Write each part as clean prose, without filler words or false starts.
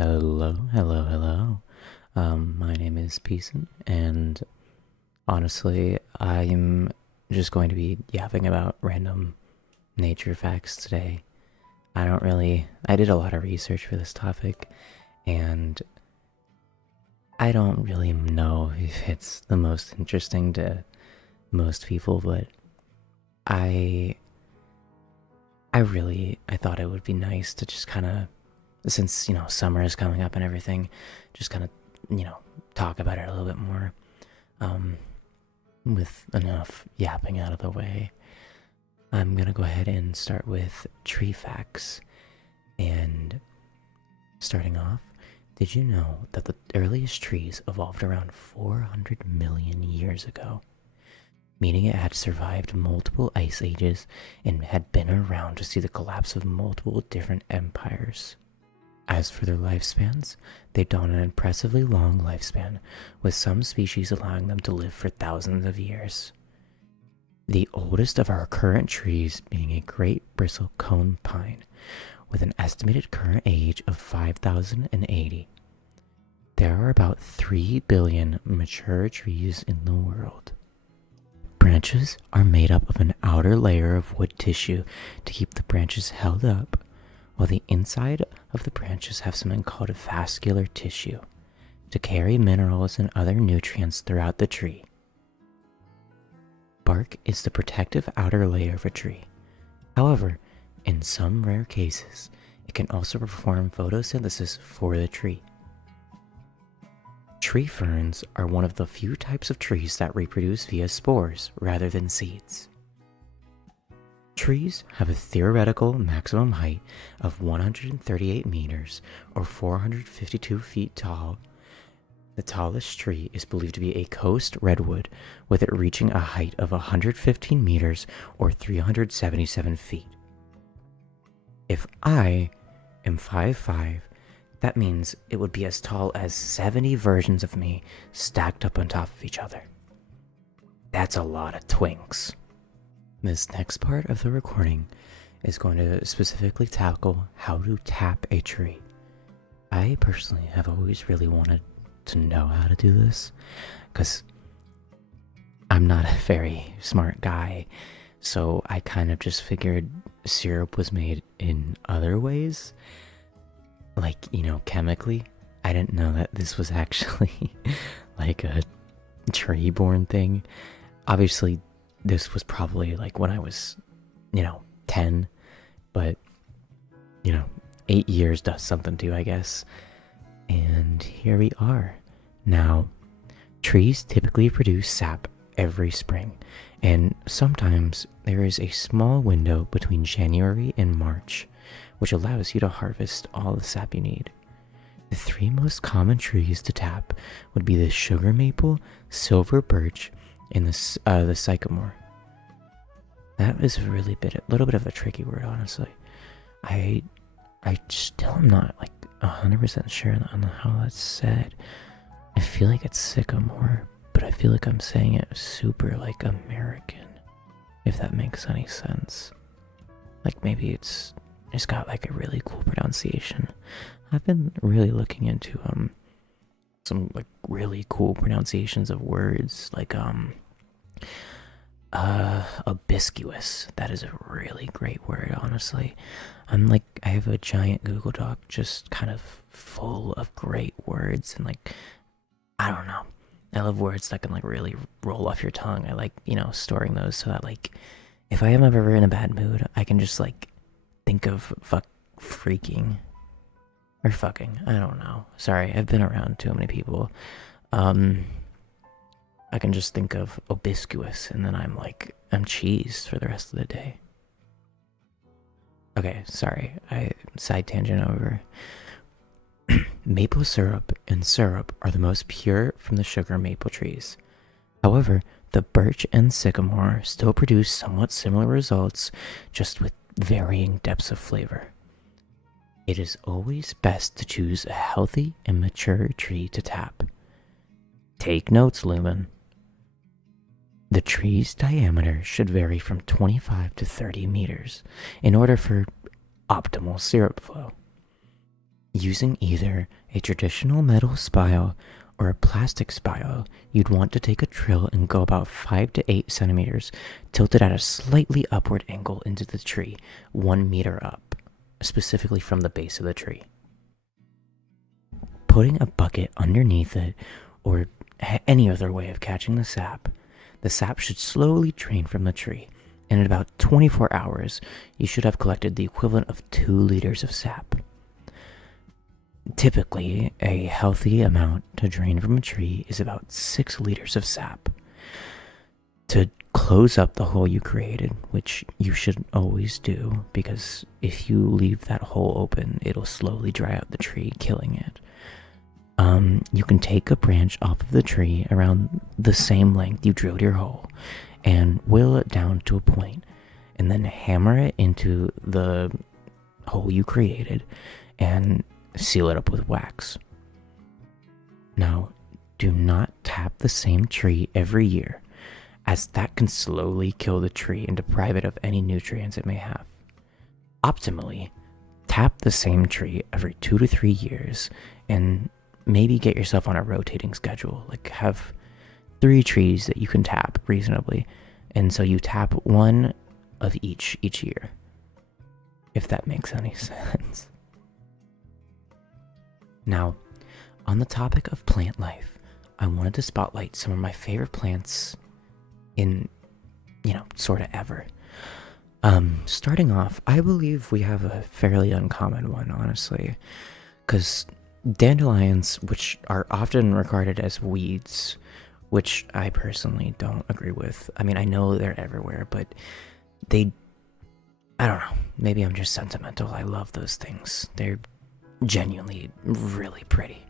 Hello, hello, hello. My name is Peason, and honestly, I'm just going to be yapping about random nature facts today. I did a lot of research for this topic, and I don't really know if it's the most interesting to most people, but I, I thought it would be nice to just kind of, since, summer is coming up and everything, just kind of, talk about it a little bit more. Um, with enough yapping out of the way, I'm gonna go ahead and start with tree facts. And starting off, did you know that the earliest trees evolved around 400 million years ago? Meaning it had survived multiple ice ages and had been around to see the collapse of multiple different empires. As for their lifespans, they don an impressively long lifespan, with some species allowing them to live for thousands of years. The oldest of our current trees being a great bristle cone pine, with an estimated current age of 5,080. There are about 3 billion mature trees in the world. Branches are made up of an outer layer of wood tissue to keep the branches held up, while the inside of the branches have something called vascular tissue to carry minerals and other nutrients throughout the tree. Bark is the protective outer layer of a tree. However, in some rare cases, it can also perform photosynthesis for the tree. Tree ferns are one of the few types of trees that reproduce via spores rather than seeds. Trees have a theoretical maximum height of 138 meters or 452 feet tall. The tallest tree is believed to be a coast redwood, with it reaching a height of 115 meters or 377 feet. If I am 5'5", that means it would be as tall as 70 versions of me stacked up on top of each other. That's a lot of twinks. This next part of the recording is going to specifically tackle how to tap a tree. I personally have always really wanted to know how to do this because I'm not a very smart guy, so I kind of just figured syrup was made in other ways, like, chemically. I didn't know that this was actually like a tree-born thing. Obviously, this was probably like when I was, 10, but, 8 years does something to, I guess. And here we are. Now, trees typically produce sap every spring, and sometimes there is a small window between January and March, which allows you to harvest all the sap you need. The three most common trees to tap would be the sugar maple, silver birch, and the sycamore. That is a little bit of a tricky word, honestly. I still am not like 100% sure on how that's said. I feel like it's sycamore, but I feel like I'm saying it super like American, if that makes any sense. Like maybe it's got like a really cool pronunciation. I've been really looking into some like really cool pronunciations of words, like obiscuous. That is a really great word, honestly. I have a giant Google Doc just kind of full of great words, and like, I don't know. I love words that can like really roll off your tongue. I like, storing those so that like, if I am ever in a bad mood, I can just like think of freaking, or fucking. I don't know. Sorry, I've been around too many people. I can just think of obiscuous, and then I'm cheesed for the rest of the day. Okay, sorry, I side tangent over. Maple syrup and syrup are the most pure from the sugar maple trees. However, the birch and sycamore still produce somewhat similar results, just with varying depths of flavor. It is always best to choose a healthy and mature tree to tap. Take notes, Lumen. The tree's diameter should vary from 25 to 30 meters in order for optimal syrup flow. Using either a traditional metal spile or a plastic spile, you'd want to take a drill and go about 5 to 8 centimeters, tilted at a slightly upward angle into the tree, 1 meter up, specifically from the base of the tree. Putting a bucket underneath it, or any other way of catching the sap should slowly drain from the tree, and in about 24 hours, you should have collected the equivalent of 2 liters of sap. Typically, a healthy amount to drain from a tree is about 6 liters of sap. To close up the hole you created, which you should always do, because if you leave that hole open, it'll slowly dry out the tree, killing it. You can take a branch off of the tree around the same length you drilled your hole and whittle it down to a point, and then hammer it into the hole you created and seal it up with wax. Now, do not tap the same tree every year, as that can slowly kill the tree and deprive it of any nutrients it may have. Optimally, tap the same tree every 2 to 3 years and maybe get yourself on a rotating schedule. Like, have 3 trees that you can tap reasonably, and so you tap one of each year, if that makes any sense. Now, on the topic of plant life, I wanted to spotlight some of my favorite plants in, sort of ever. Starting off, I believe we have a fairly uncommon one, honestly, because dandelions, which are often regarded as weeds, which I personally don't agree with. I mean, I know they're everywhere, but I don't know, maybe I'm just sentimental. I love those things. They're genuinely really pretty.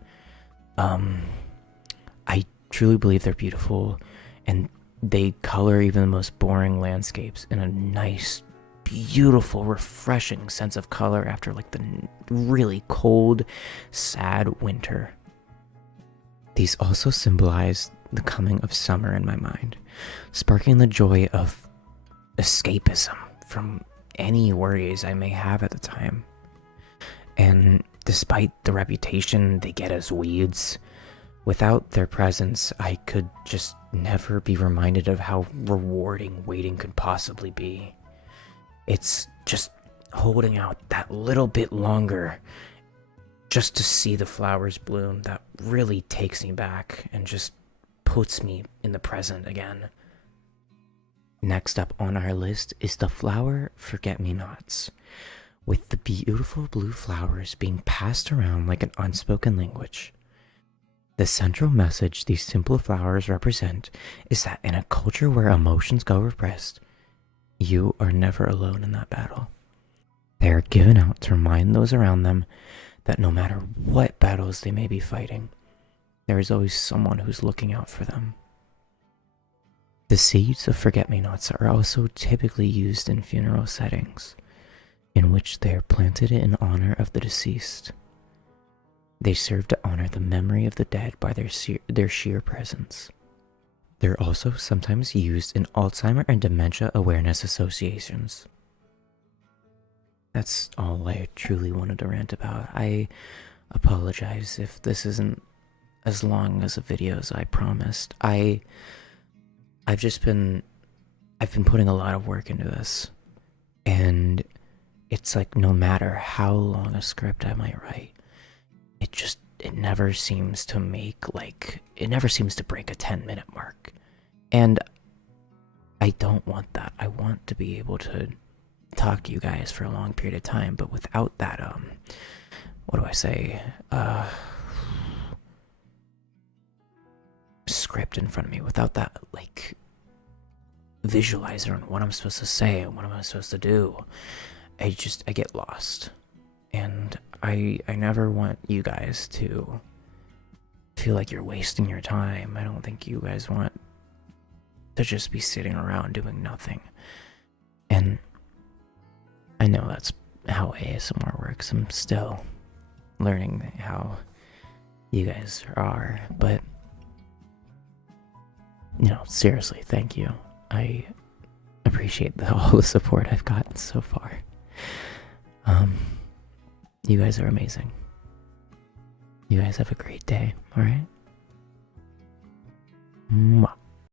I truly believe they're beautiful, and they color even the most boring landscapes in a nice, beautiful, refreshing sense of color after like the really cold, sad winter. These also symbolize the coming of summer in my mind, sparking the joy of escapism from any worries I may have at the time. And despite the reputation they get as weeds, without their presence, I could just never be reminded of how rewarding waiting could possibly be. It's just holding out that little bit longer just to see the flowers bloom that really takes me back and just puts me in the present again. Next up on our list is the flower forget-me-nots, with the beautiful blue flowers being passed around like an unspoken language. The central message these simple flowers represent is that in a culture where emotions go repressed, you are never alone in that battle. They are given out to remind those around them that no matter what battles they may be fighting, there is always someone who's looking out for them. The seeds of forget-me-nots are also typically used in funeral settings, in which they are planted in honor of the deceased. They serve to honor the memory of the dead by their sheer presence. They're also sometimes used in Alzheimer and dementia awareness associations. That's all I truly wanted to rant about. I apologize if this isn't as long as a video as I promised. I've been putting a lot of work into this, and it's like no matter how long a script I might write, it never seems to break a 10-minute mark. And I don't want that. I want to be able to talk to you guys for a long period of time, but without that, script in front of me, without that, like, visualizer on what I'm supposed to say and what am I supposed to do, I get lost. And I never want you guys to feel like you're wasting your time. I don't think you guys want to just be sitting around doing nothing. And I know that's how ASMR works. I'm still learning how you guys are, but seriously, thank you. I appreciate all the support I've gotten so far. You guys are amazing. You guys have a great day, all right? Mwah.